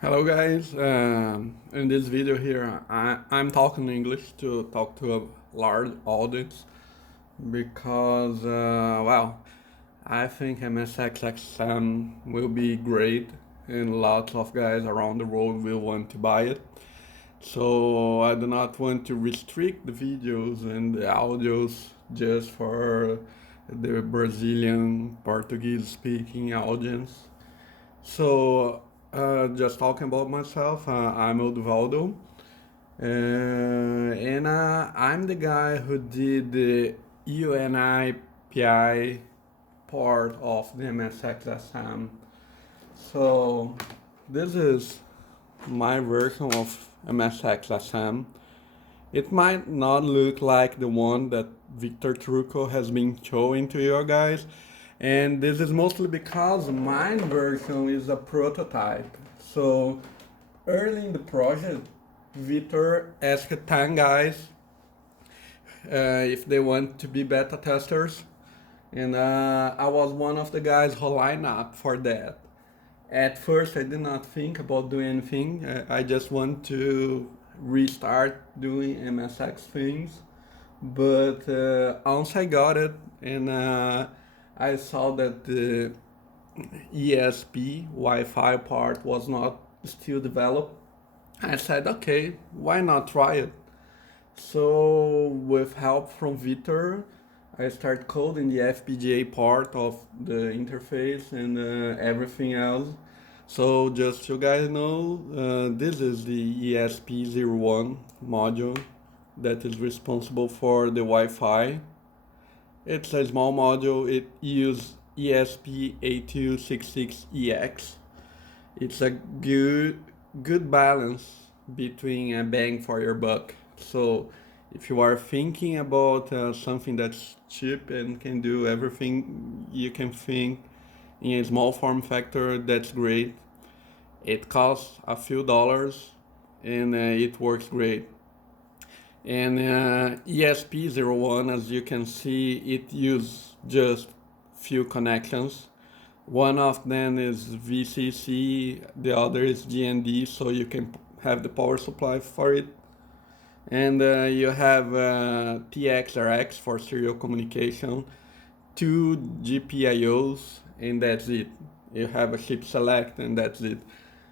Hello guys, in this video here I'm talking English to talk to a large audience because, I think MSX-SM will be great and lots of guys around the world will want to buy it. So I do not want to restrict the videos and the audios just for the Brazilian Portuguese speaking audience. Just talking about myself, I'm Oduvaldo, and I'm the guy who did the UNIPI part of the MSX-SM. So, this is my version of MSX-SM. It might not look like the one that Victor Trucco has been showing to you guys, and this is mostly because mine version is a prototype. So early in the project, Victor asked 10 guys if they want to be beta testers, and I was one of the guys who lined up for that. At first, I did not think about doing anything. I just want to restart doing MSX things. But once I got it and I saw that the ESP Wi-Fi part was not still developed, I said, okay, why not try it? So with help from Victor, I start coding the FPGA part of the interface and everything else. So just so you guys know, this is the ESP01 module that is responsible for the Wi-Fi. It's a small module. It uses ESP8266EX. It's a good balance between a bang for your buck. So if you are thinking about something that's cheap and can do everything you can think in a small form factor, that's great. It costs a few dollars and it works great. And ESP01, as you can see, it uses just few connections. One of them is VCC, the other is GND, so you can have the power supply for it. And you have TXRX for serial communication, two GPIOs, and that's it. You have a chip select, and that's it.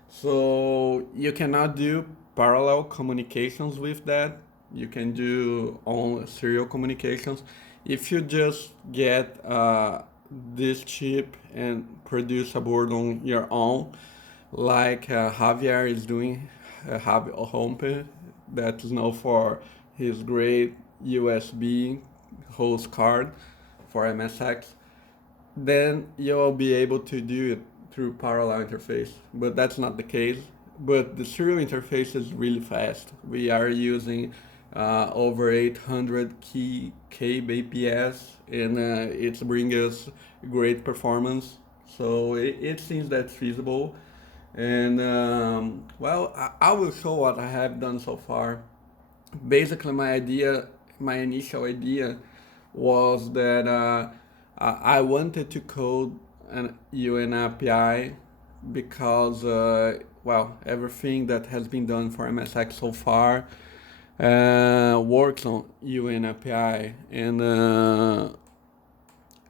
So you cannot do parallel communications with that. You can do only serial communications. If you just get this chip and produce a board on your own, like Javier is doing, Javier Hompe, that is known for his great USB host card for MSX, then you will be able to do it through parallel interface, but that's not the case. But the serial interface is really fast. We are using over 800 kbps, and it's bringing us great performance. So it seems that's feasible. And I will show what I have done so far. Basically, my initial idea was that I wanted to code an UNAPI because, everything that has been done for MSX so far works on UNAPI, and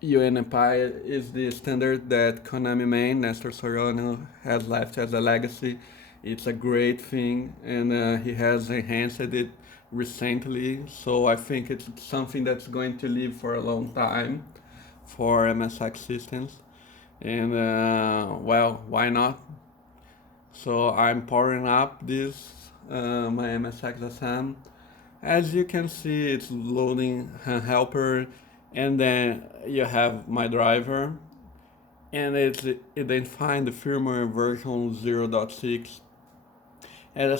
UNAPI is the standard that Konami main Nestor Soriano has left as a legacy. It's a great thing, and he has enhanced it recently. So I think it's something that's going to live for a long time for MSX systems. And why not? So I'm powering up this my MSX-SM. As you can see, it's loading a helper, and then you have my driver, and it find the firmware version 0.6. At the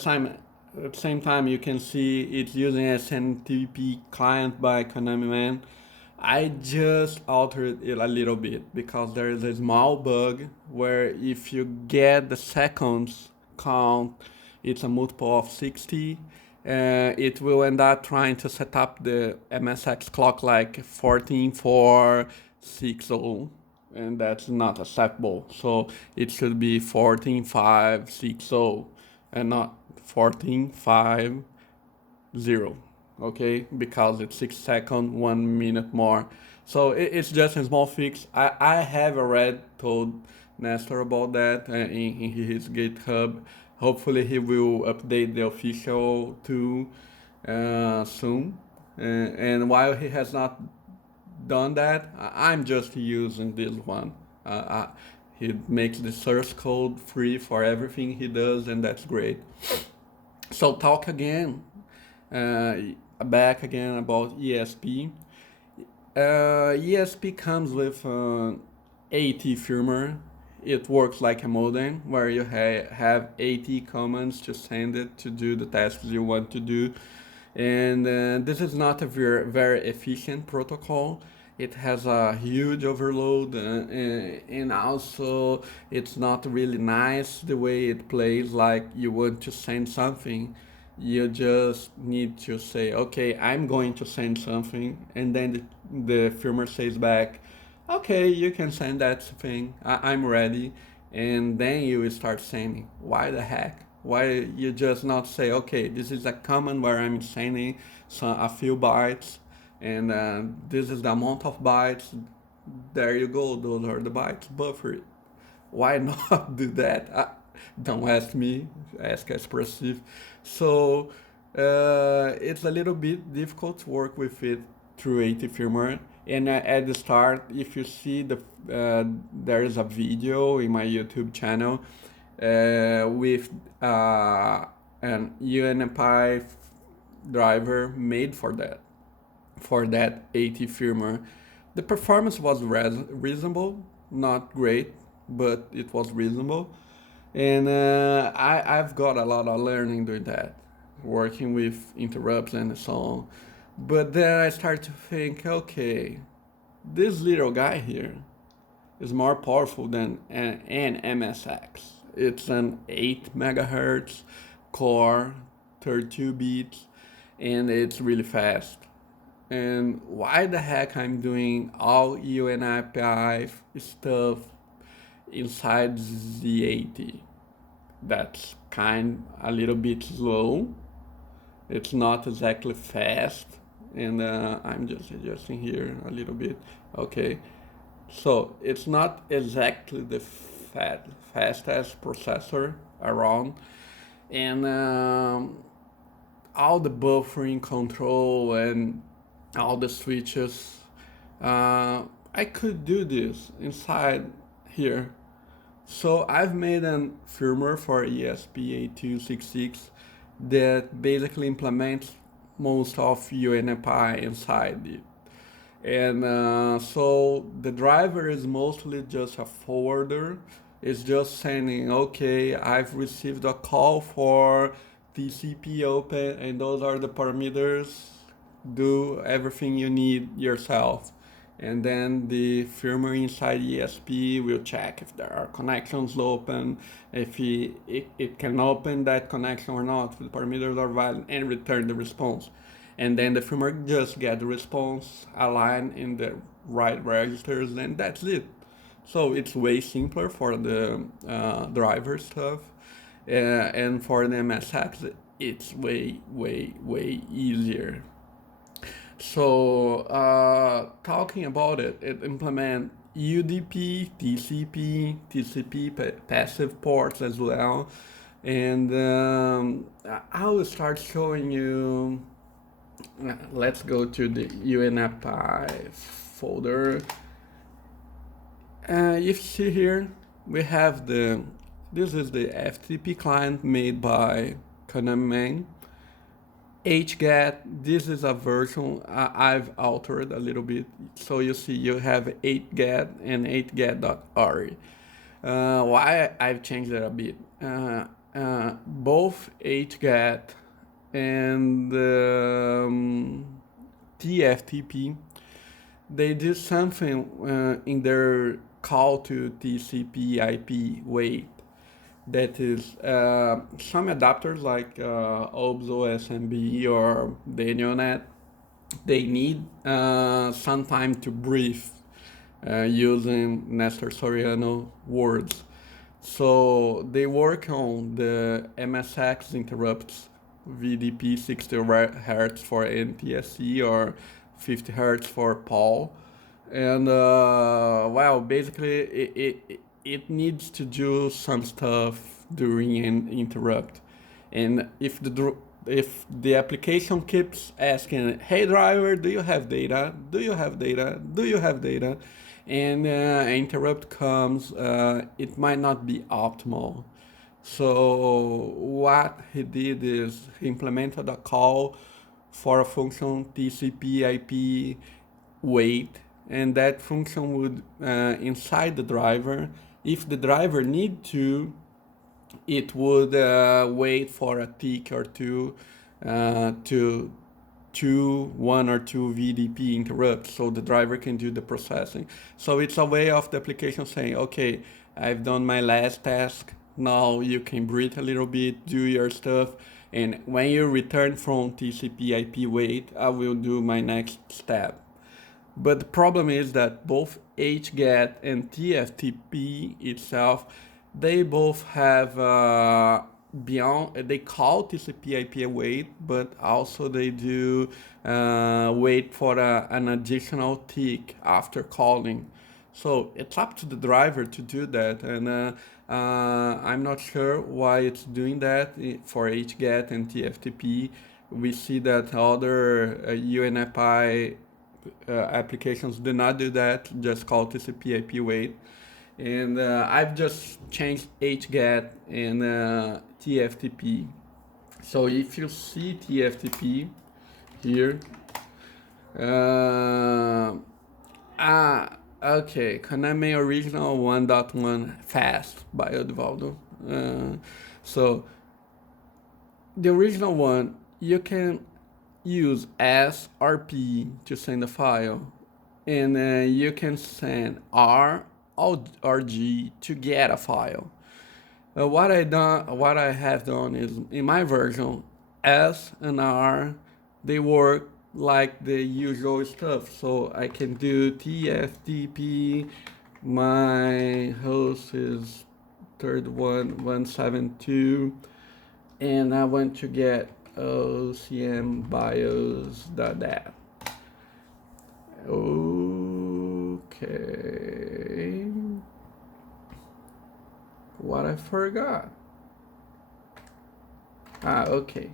same time, you can see it's using a SNTP client by Konami Man. I just altered it a little bit because there is a small bug where if you get the seconds count, it's a multiple of 60. It will end up trying to set up the MSX clock like 14460, and that's not acceptable. So it should be 14.560 and not 14.5 zero, okay, because it's 6 seconds 1 minute more. So it's just a small fix. I have already told Nestor about that in his GitHub. Hopefully he will update the official tool soon, and while he has not done that, I'm just using this one. He makes the source code free for everything he does, and that's great. So talk again, uh, back again about ESP. ESP comes with AT firmware. It works like a modem where you have AT commands to send it to do the tasks you want to do. And this is not a very efficient protocol. It has a huge overload, and also it's not really nice the way it plays. Like you want to send something, you just need to say, okay, I'm going to send something, and then the firmware says back, okay, you can send that thing, I'm ready, and then you will start sending. Why the heck? Why you just not say, okay, this is a command where I'm sending a few bytes, and this is the amount of bytes. There you go. Those are the bytes. Buffer it. Why not do that? Don't ask me. Ask Expressive. So it's a little bit difficult to work with it through AT firmware. And at the start, if you see there is a video in my YouTube channel with an UNAPI driver made for that AT firmware. The performance was reasonable, not great, but it was reasonable. And I've got a lot of learning doing that, working with interrupts and so on. But then I start to think, okay, this little guy here is more powerful than an MSX. It's an 8 megahertz core, 32 bits, and it's really fast. And why the heck I'm doing all UNIPI stuff inside Z80? That's kind a little bit slow. It's not exactly fast, and I'm just adjusting here a little bit. Okay, so it's not exactly the fastest processor around, and all the buffering control and all the switches. I could do this inside here. So I've made a firmware for ESP8266 that basically implements most of UNIPI inside it. And so the driver is mostly just a forwarder. It's just sending, okay, I've received a call for TCP open, and those are the parameters. Do everything you need yourself. And then the firmware inside ESP will check if there are connections open, if it can open that connection or not, if the parameters are valid, and return the response. And then the firmware just get the response aligned in the right registers, and that's it. So it's way simpler for the driver stuff, and for the MSX, it's way easier. So talking about it, it implements UDP, TCP, passive ports as well, and I will start showing you. Let's go to the UNAPI folder. You see here, we have this is the FTP client made by Konami. HGAT, this is a version I've altered a little bit. So you see you have 8GAT and 8GAT.RE. Why I've changed it a bit. Both HGAT and TFTP, they do something in their call to TCP IP wait. That is, some adapters like OBSO, SMB, or Danielnet, they need some time to breathe using Nestor Soriano words. So they work on the MSX interrupts, VDP 60 Hz for NTSC or 50 Hz for PAL. And well, basically it needs to do some stuff during an interrupt. And if the application keeps asking, "Hey driver, do you have data? Do you have data? Do you have data?" and interrupt comes, it might not be optimal. So what he did is he implemented a call for a function TCP/IP wait, and that function would inside the driver. If the driver need to, it would wait for a tick or two to one or two VDP interrupts so the driver can do the processing. So it's a way of the application saying, okay, I've done my last task, now you can breathe a little bit, do your stuff, and when you return from TCP IP wait, I will do my next step. But the problem is that both HGET and TFTP itself, they both have beyond, they call TCP/IP wait, but also they do wait for an additional tick after calling. So it's up to the driver to do that, and I'm not sure why it's doing that for HGET and TFTP. We see that other UNFI applications do not do that, just call TCP/IP wait. And I've just changed HGET and TFTP. So if you see TFTP here, okay, Konami Original 1.1 Fast by Odivaldo. So the original one, you can use S or P to send a file, and you can send R or G to get a file. What I have done is in my version, S and R, they work like the usual stuff. So I can do TFTP. My host is 31172, and I want to get OCM BIOS.dat. Okay. What I forgot. Okay.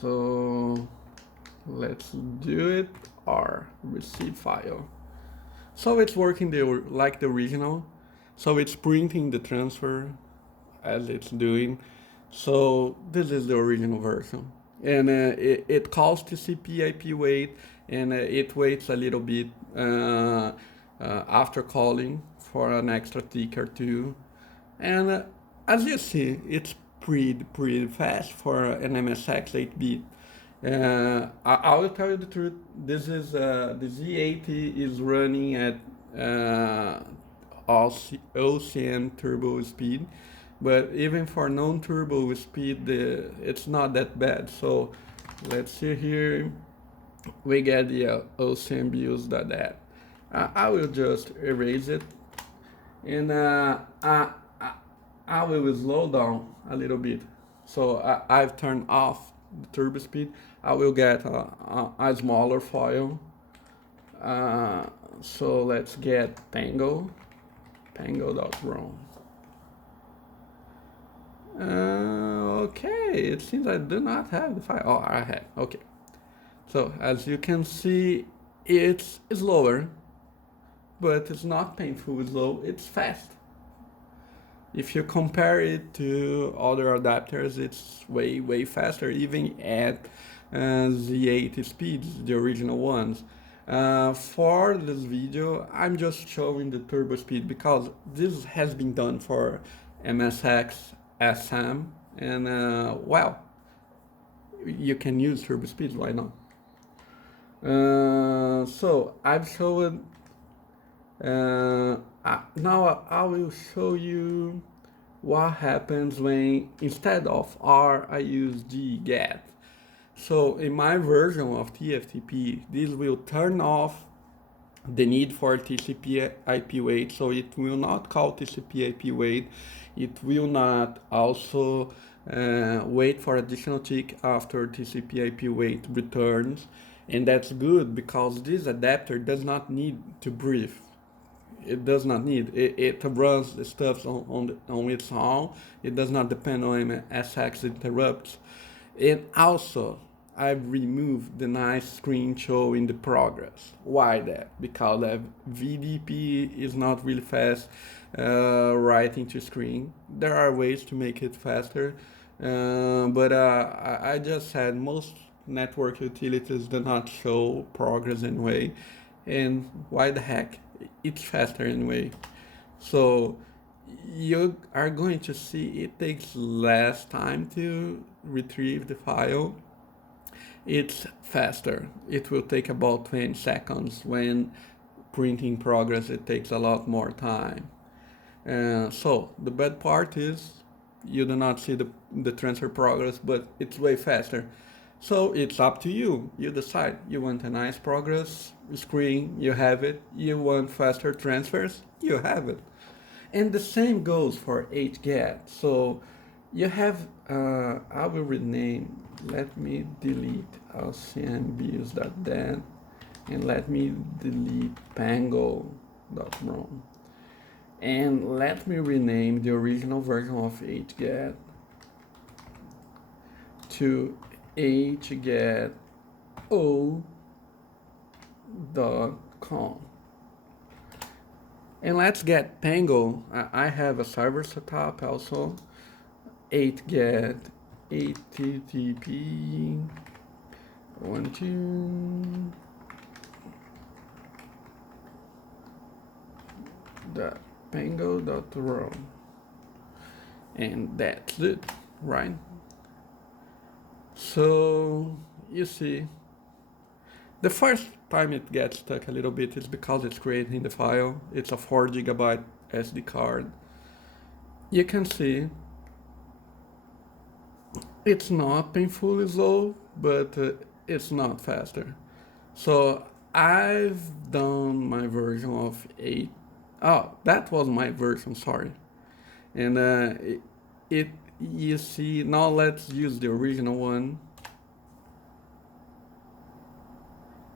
So let's do it. R receive file. So it's working like the original. So it's printing the transfer as it's doing. So this is the original version, and it calls TCP/IP wait, and it waits a little bit after calling for an extra tick or two, and as you see, it's pretty fast for an MSX 8-bit. I will tell you the truth. This is the Z80 is running at OCM turbo speed, but even for non-turbo speed, it's not that bad. So let's see here. We get the OCM BIOS.dat. I will just erase it, and I will slow down a little bit. So I've turned off the turbo speed. I will get a smaller file. So let's get pango.rom. Okay, it seems I do not have the file. Oh, I have. Okay. So as you can see, it's slower, but it's not painful slow. It's fast. If you compare it to other adapters, it's way faster, even at Z80 speeds, the original ones. For this video, I'm just showing the turbo speed because this has been done for MSX-SM, and well, you can use turbo speed, why not? So I've shown. Now I will show you what happens when instead of R I use GET. So in my version of TFTP, this will turn off the need for TCP IP wait, so it will not call TCP IP wait. It will not also wait for additional tick after TCP IP wait returns, and that's good because this adapter does not need to breathe. It does not need. It runs the stuff on its own. It does not depend on MSX interrupts. And also, I've removed the nice screen show in the progress. Why that? Because the VDP is not really fast writing to screen. There are ways to make it faster, but I just said most network utilities do not show progress anyway. And why the heck? It's faster anyway. So you are going to see it takes less time to retrieve the file. It's faster. It will take about 20 seconds. When printing progress, it takes a lot more time. So the bad part is you do not see the transfer progress, but it's way faster. So it's up to you. You decide. You want a nice progress screen, you have it. You want faster transfers, you have it. And the same goes for HGAT. So you have, I will rename, let me delete lcmbus.dat and let me delete pango.rom. And let me rename the original version of HGAT to hgато.com. And let's get Pango. I have a server set up also. 8get http 12 pango.rom, and that's it, right? So you see, the first time it gets stuck a little bit is because it's creating the file. It's a 4 GB SD card. You can see it's not painfully slow, but it's not faster. So I've done my version of 8. Oh, that was my version, sorry. And it you see, now let's use the original one.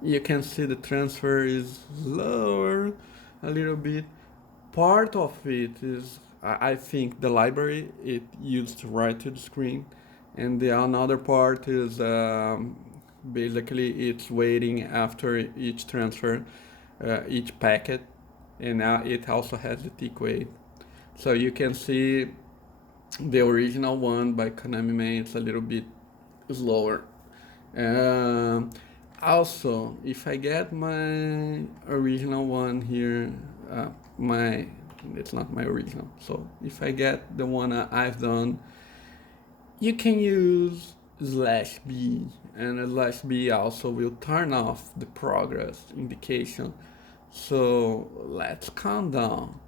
You can see the transfer is lower a little bit. Part of it is, I think, the library it used to write to the screen, and the another part is basically it's waiting after each transfer, each packet, and now it also has the tick wait. So you can see the original one by Konami Man, it's a little bit slower. Also, if I get my original one here, it's not my original. So if I get the one I've done, you can use /b, and /b also will turn off the progress indication. So let's calm down.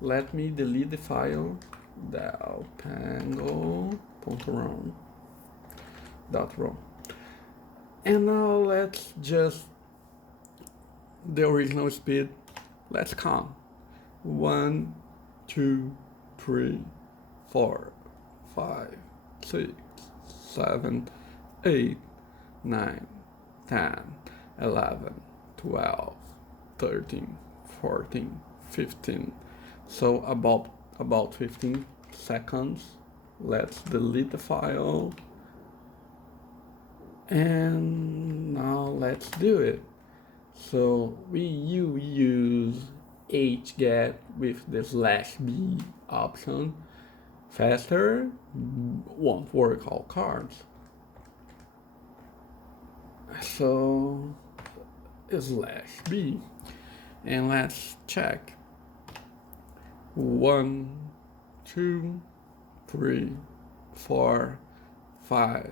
Let me delete the file pango.rom. And now let's just the original speed. Let's count. 1, 2, 3, 4, 5, 6, 7, 8, 9, 10, 11, 12, 13, 14, 15. So about 15 seconds. Let's delete the file. And now let's do it. So you use hget with the /b option. Faster won't work all cards. So /b, and let's check. 1, 2, 3, 4, 5,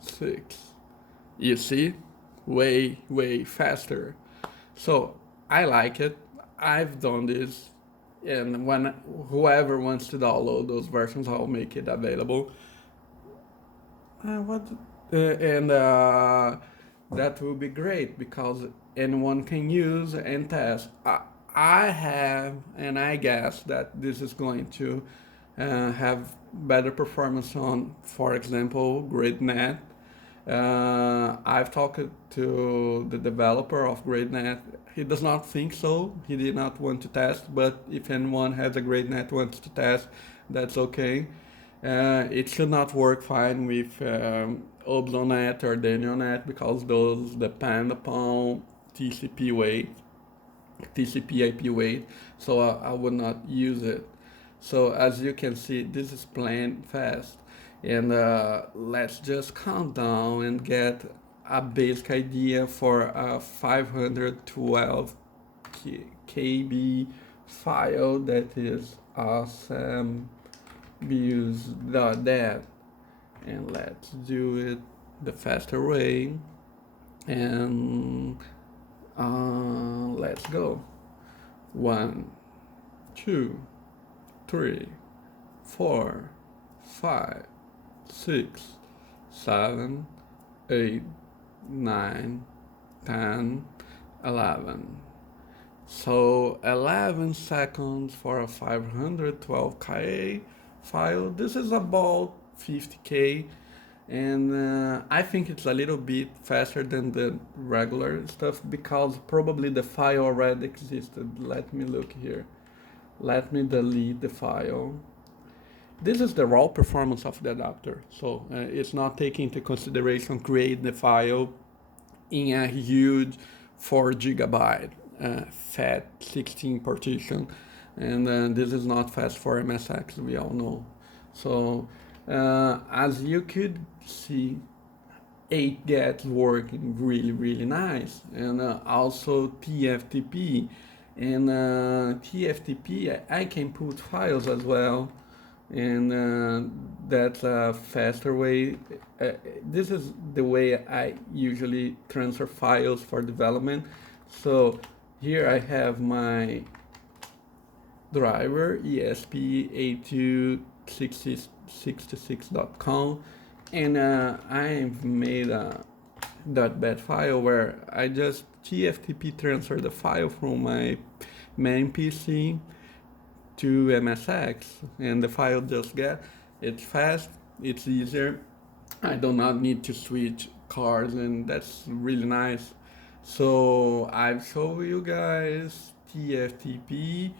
6. You see, way faster. So I like it. I've done this, and when whoever wants to download those versions, I'll make it available. that will be great because anyone can use and test. I have, and I guess that this is going to have better performance on, for example, GridNet. I've talked to the developer of GridNet. He does not think so. He did not want to test, but if anyone has a GridNet wants to test, that's okay. It should not work fine with ObsoNet or DenioNet because those depend upon TCP weight, TCP IP weight, so I would not use it. So as you can see, this is plain fast. And let's just count down and get a basic idea for a 512 KB file that is awesome. Use.dat, and let's do it the faster way, and let's go. 1, 2, 3, 4, 5, 6, 7, 8, 9, 10, 11. So 11 seconds for a 512K file. This is about 50K, and I think it's a little bit faster than the regular stuff because probably the file already existed. Let me look here. Let me delete the file. This is the raw performance of the adapter, so it's not taking into consideration create the file in a huge 4 gigabyte FAT16 partition, and this is not fast for MSX, we all know. So as you could see, 8 gets working really nice, and also TFTP, and TFTP I can put files as well, and that's a faster way. This is the way I usually transfer files for development. So here I have my driver esp8266.com, and I've made a .bat file where I just TFTP transfer the file from my main PC to MSX, and the file just get. It's fast, it's easier. I do not need to switch cards, and that's really nice. So I've shown you guys TFTP,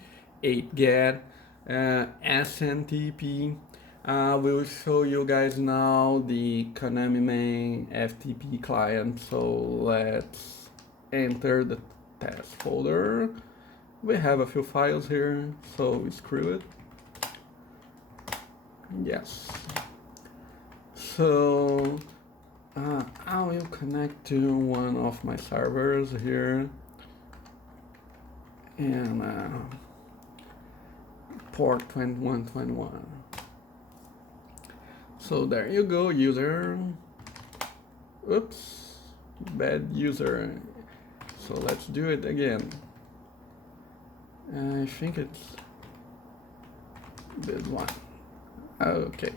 8GAT, SNTP. I will show you guys now the Konami main FTP client. So let's enter the test folder. We have a few files here, so we screw it. Yes. So I will connect to one of my servers here, and port 2121. So there you go, user. Oops, bad user. So let's do it again. I think it's this one. Okay.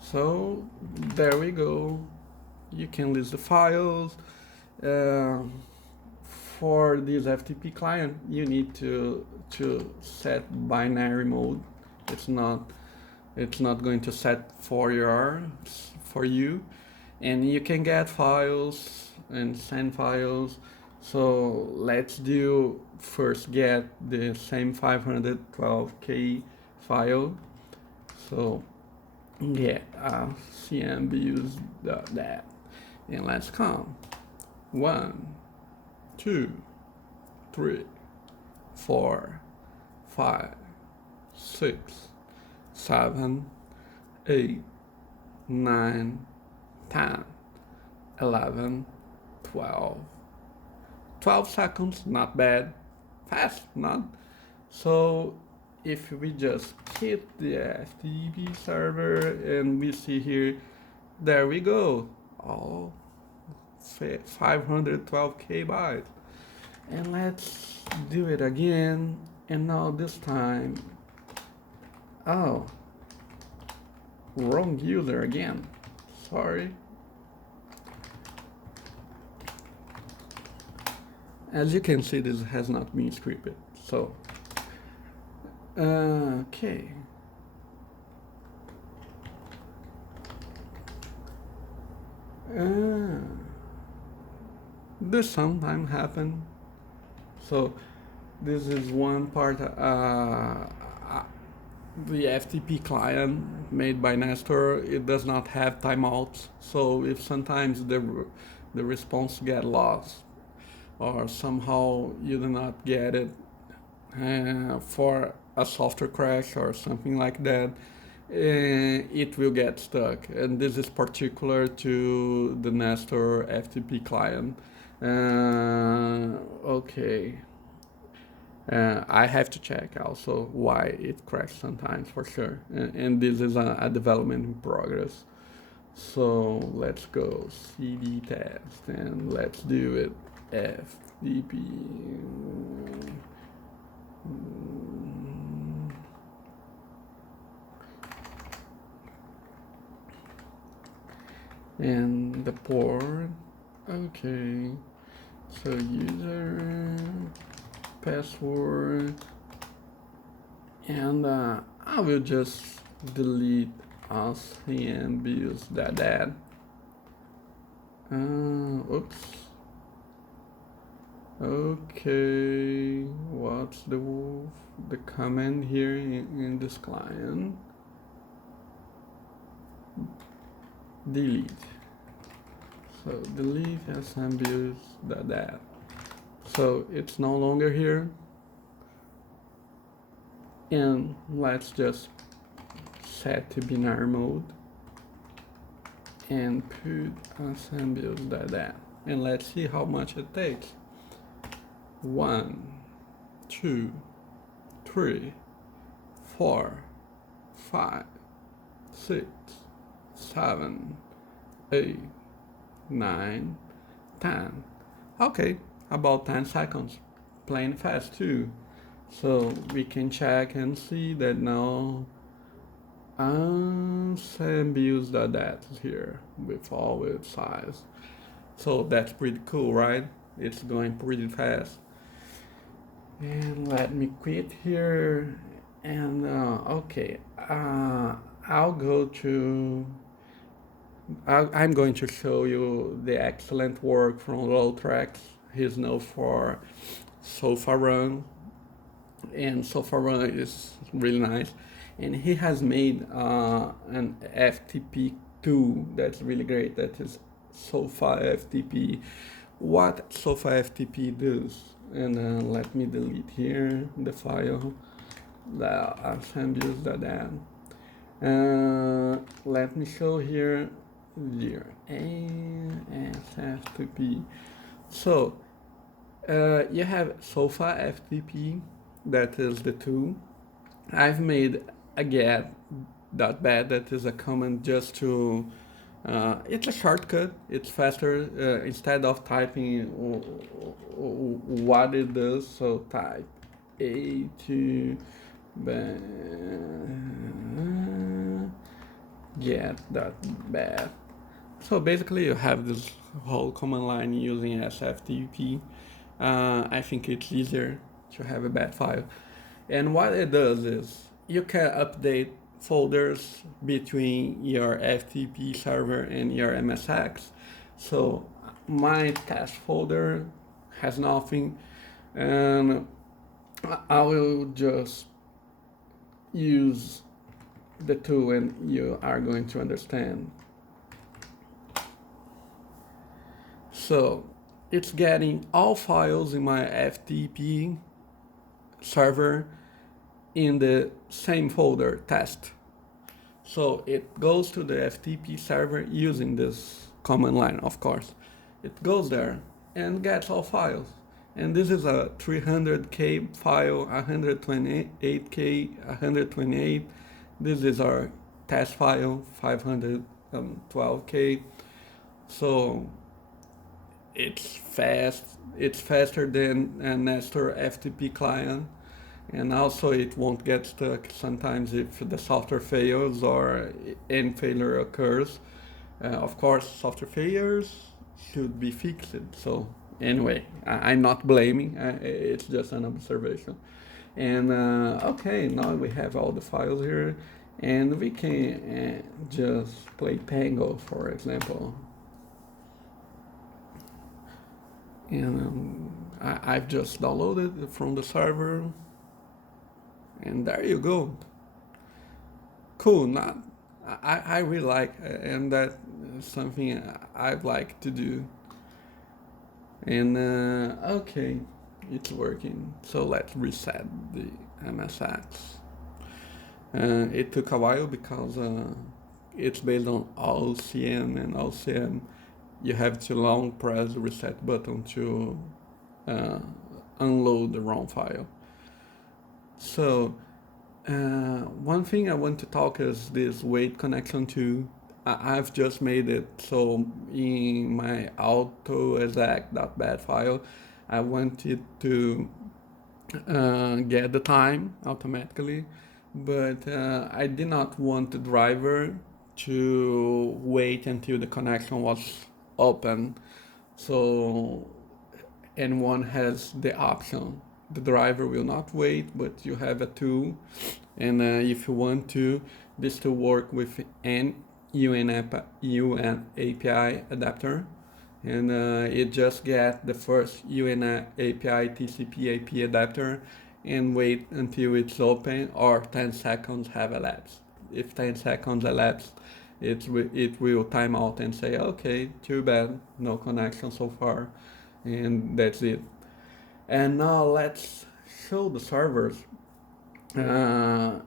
So there we go. You can list the files. For this FTP client, you need to set binary mode. It's not going to set for you, and you can get files and send files. So let's do first get the same 512K file. So get cmbuse.dat, and let's count. 1, 2, 3, 4, 5, 6, 7, 8, 9, 10, 11, 12. 12 seconds, not bad. Fast, not. So if we just hit the FTP server and we see here, there we go. All 512K bytes. And let's do it again. And now this time, oh, wrong user again. Sorry. As you can see, this has not been scripted. So, okay. This sometimes happen. So this is one part. The FTP client made by Nestor, it does not have timeouts. So if sometimes the response get lost, or somehow you do not get it for a software crash or something like that, it will get stuck. And this is particular to the Nestor FTP client. Okay. I have to check also why it crashes sometimes for sure. And this is a development in progress. So let's go CD test and let's do it FTP. And the port, okay. So user, password, and I will just delete cmbus.dat. Oops. Okay, what's the command here in this client? Delete. So delete smbus.dat. So it's no longer here. And let's just set to binary mode and put smbus.dat. And let's see how much it takes. 1, 2, 3, 4, 5, 6, 7, 8, 9, 10. Okay, about 10 seconds. Playing fast too. So we can check and see that now smbus.dat is here with all its size. So that's pretty cool, right? It's going pretty fast. And let me quit here. And okay, I'm going to show you the excellent work from Lowtrax. He's known for Sofa Run, and Sofa Run is really nice. And he has made an FTP tool that's really great. That is Sofa FTP. What Sofa FTP does, and let me delete here the file that I'll send you that. Let me show here the ASFTP. So you have Sofa FTP, that is the tool. I've made a get.bat, that is a command just to it's a shortcut. It's faster instead of typing what it does. So type a to get.bat. So basically you have this whole command line using SFTP. I think it's easier to have a bat file. And what it does is you can update folders between your FTP server and your MSX. So my test folder has nothing, and I will just use the tool and you are going to understand. So it's getting all files in my FTP server in the same folder, test. So it goes to the FTP server using this command line, of course. It goes there and gets all files. And this is a 300K file, 128K, 128. This is our test file, 512K. So it's fast. It's faster than a Nestor FTP client. And also it won't get stuck sometimes if the software fails or any failure occurs. Of course, software failures should be fixed. So Anyway, I'm not blaming, it's just an observation. And okay, now we have all the files here, and we can just play Pango, for example. And I've just downloaded it from the server, and there you go. Cool. Not, I really like, and that is something I'd like to do. And okay, it's working. So let's reset the MSX. It took a while because it's based on OCM, and OCM you have to long press the reset button to uh, unload the ROM file. So one thing I want to talk is this wait connection too. I've just made it so in my auto.exec.bat file, I want it to get the time automatically, but I did not want the driver to wait until the connection was open. So anyone has the option. The driver will not wait, but you have a tool, and if you want to, this to work with an UNAPI adapter, and it just get the first UNAPI TCP IP adapter and wait until it's open or 10 seconds have elapsed. If 10 seconds elapsed, it will time out and say, okay, too bad, no connection so far, and that's it. And now let's show the servers. There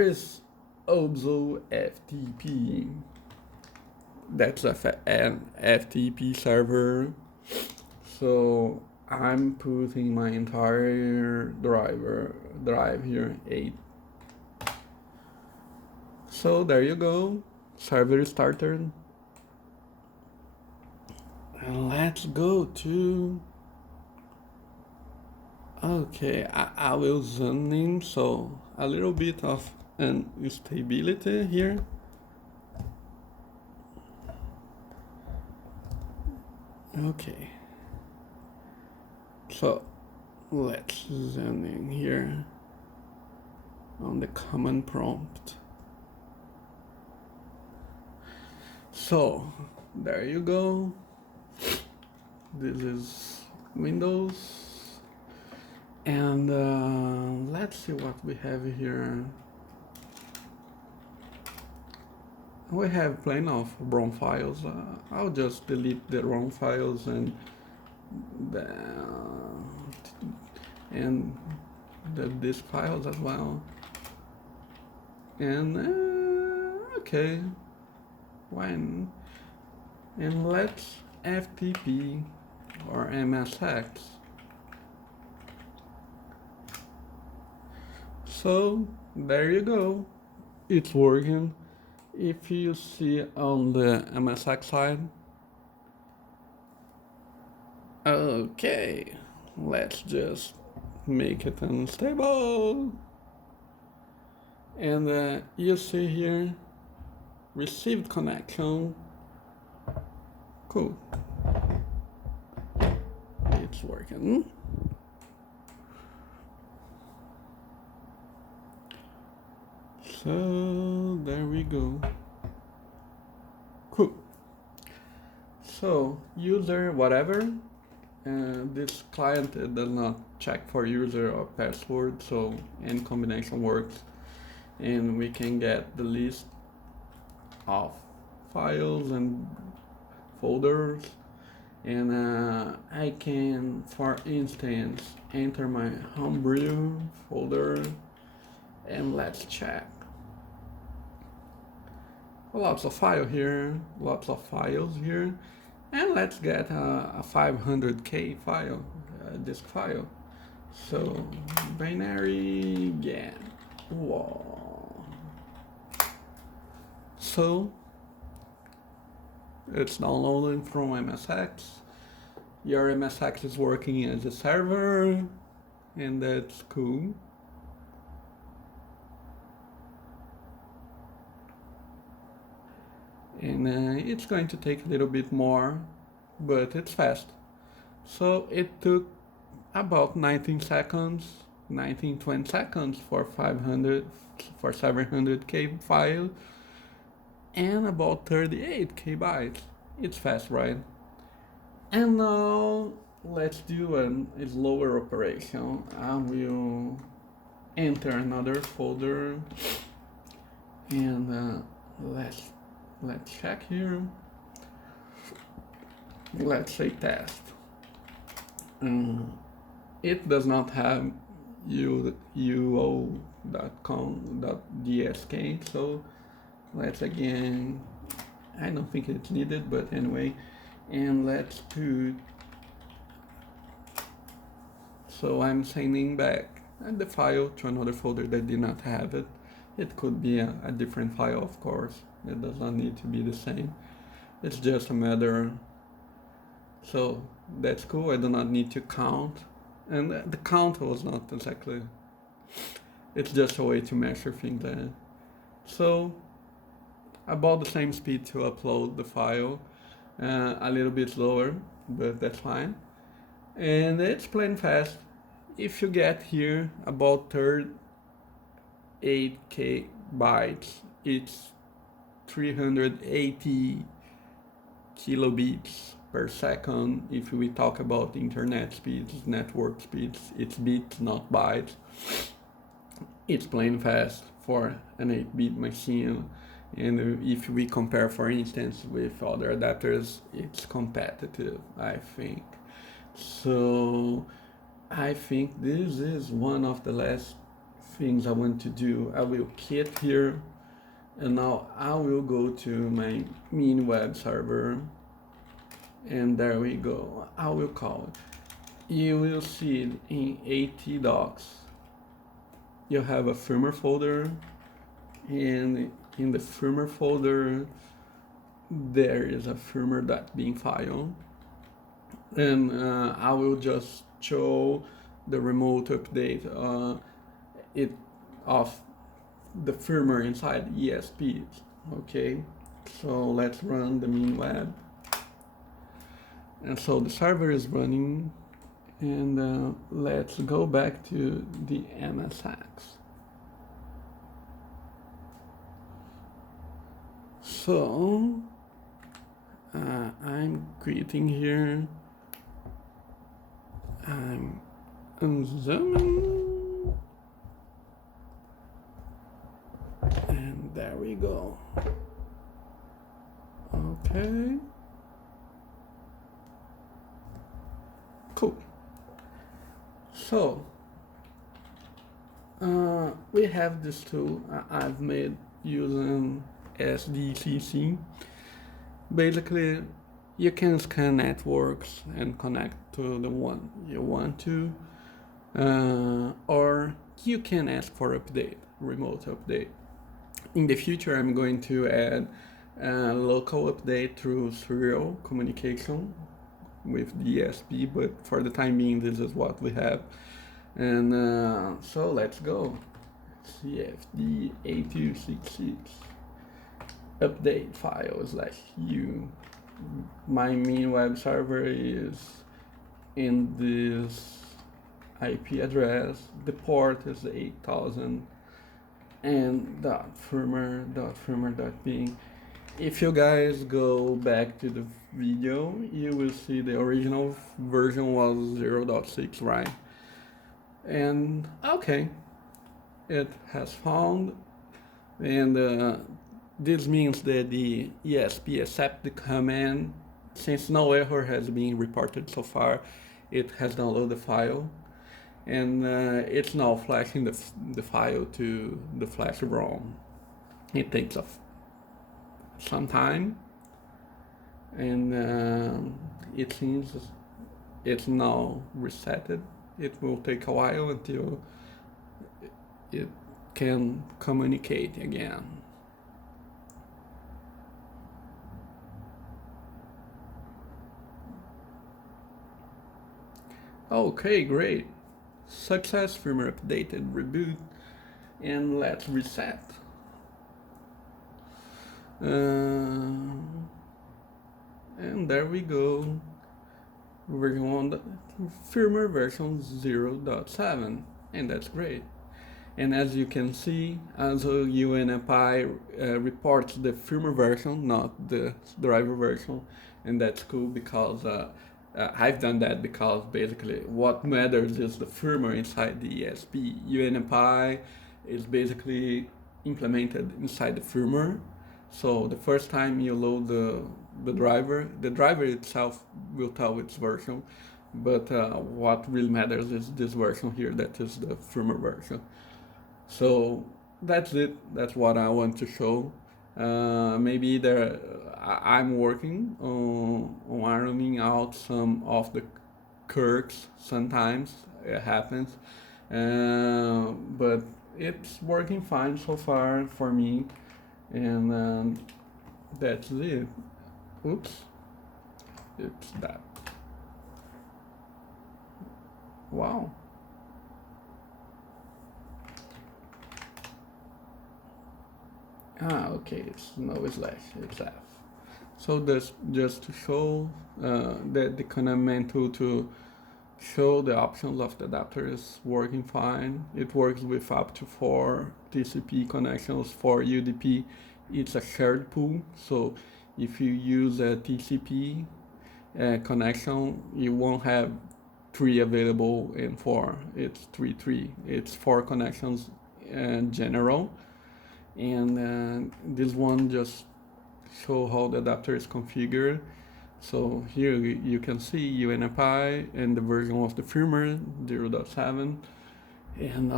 is also FTP. That's an FTP server. So I'm putting my entire drive here, 8. So there you go. Server started. And let's go to. Okay, I will zoom in, so a little bit of instability here. Okay, so let's zoom in here on the command prompt. So there you go. This is Windows. And let's see what we have here. We have plenty of ROM files. I'll just delete the ROM files and the disk files as well. And okay, when and let's FTP or MSX. So there you go, it's working. If you see on the MSX side, okay, let's just make it unstable. And you see here, received connection. Cool, it's working. So there we go. Cool. So user whatever, this client does not check for user or password, so any combination works, and we can get the list of files and folders, and I can, for instance, enter my homebrew folder, and let's check. Lots of files here, and let's get a 500K file, disk file. So binary get wall. So it's downloading from MSX. Your MSX is working as a server, and that's cool. And it's going to take a little bit more, but it's fast. So it took about 19 seconds, 19-20 seconds for 700k file and about 38 bytes. It's fast, right? And now let's do a slower operation. I will enter another folder and let's check here. Let's say test. It does not have uo.com.dsk, so let's again, I don't think it's needed, but anyway, and let's put, so I'm sending back the file to another folder that did not have it. It could be a different file, of course. It does not need to be the same. It's just a matter. So that's cool. I do not need to count. And the count was not exactly. It's just a way to measure things. So about the same speed to upload the file. A little bit slower, but that's fine. And it's playing fast. If you get here about 38k bytes, it's 380 kilobits per second. If we talk about internet speeds, network speeds, it's bits, not bytes. It's playing fast for an 8-bit machine. And if we compare, for instance, with other adapters, it's competitive, I think. So I think this is one of the last things I want to do. I will quit here, and now I will go to my mini web server, and there we go. I will call it. You will see it in AT docs. You have a firmware folder, and in the firmware folder there is a firmware.bin file, and I will just show the remote update of the firmware inside ESPs. Okay, so let's run the min web, and so the server is running, and let's go back to the MSX. So I'm creating here. I'm unzooming, and there we go. Okay, cool. So we have this tool I've made using SDCC. Basically, you can scan networks and connect to the one you want to, or you can ask for update, remote update. In the future, I'm going to add a local update through serial communication with DSP, but for the time being, this is what we have. And so let's go. CFD 8266 update file /u. My main web server is in this IP address. The port is 8000 and .firmware.bin. If you guys go back to the video, you will see the original version was 0.6, right? And okay, it has found, and this means that the ESP accepts the command. Since no error has been reported so far, it has downloaded the file, and it's now flashing the file to the flash ROM. It takes some time, and it seems it's now resetted. It will take a while until it can communicate again. Okay, great. Success, firmware updated, reboot, and let's reset. And there we go. version 1, firmware version 0.7, and that's great. And as you can see, also UNFI reports the firmware version, not the driver version, and that's cool because I've done that because basically what matters is the firmware inside the ESP. UNFI is basically implemented inside the firmware. So the first time you load the driver itself will tell its version, but what really matters is this version here, that is the firmware version. So that's it. That's what I want to show. Maybe I'm working on ironing out some of the quirks. Sometimes it happens, but it's working fine so far for me, and that's it. Oops, it's that. Wow. Okay, it's no slash, it's F. So that's just to show that the command tool to show the options of the adapter is working fine. It works with up to 4 TCP connections. For UDP, it's a shared pool. So if you use a TCP connection, you won't have 3 available in 4. It's 3. It's 4 connections in general. And this one just show how the adapter is configured. So here you can see UNFI and the version of the firmware 0.7, and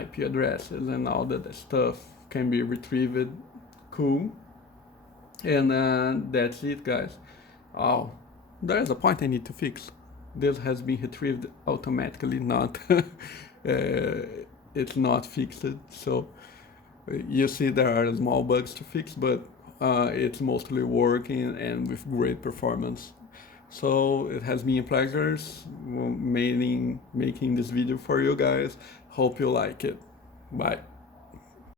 IP addresses and all that stuff can be retrieved. Cool. And that's it, guys. Oh, there's a point I need to fix. This has been retrieved automatically, not it's not fixed. So you see there are small bugs to fix, but it's mostly working and with great performance. So it has been a pleasure making this video for you guys. Hope you like it. Bye.